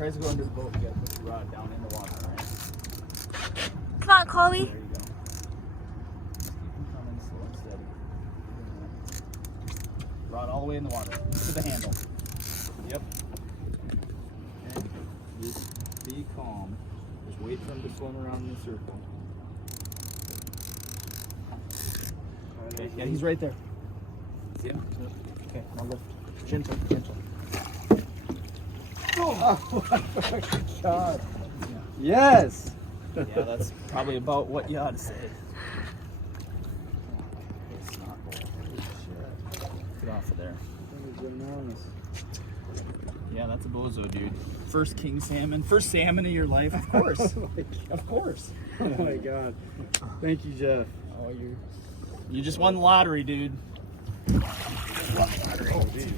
tries to go under the boat, you gotta put your rod down in the water, right? Come on, Colby. There you go. Keep him coming slow and steady. Rod all the way in the water, to the handle. Yep. Okay. Just be calm. Just wait for him to swim around in the circle. Okay, yeah, he's right there. See him? Okay, now lift. Gentle, gentle. Oh my God. Yes. Yeah, that's probably about what you ought to say. Get off of there. That was enormous. Yeah, that's a bozo, dude. First king salmon. First salmon of your life, of course. Of course. Oh my God. Thank you, Jeff. Oh, you just won the lottery, dude. Oh, geez.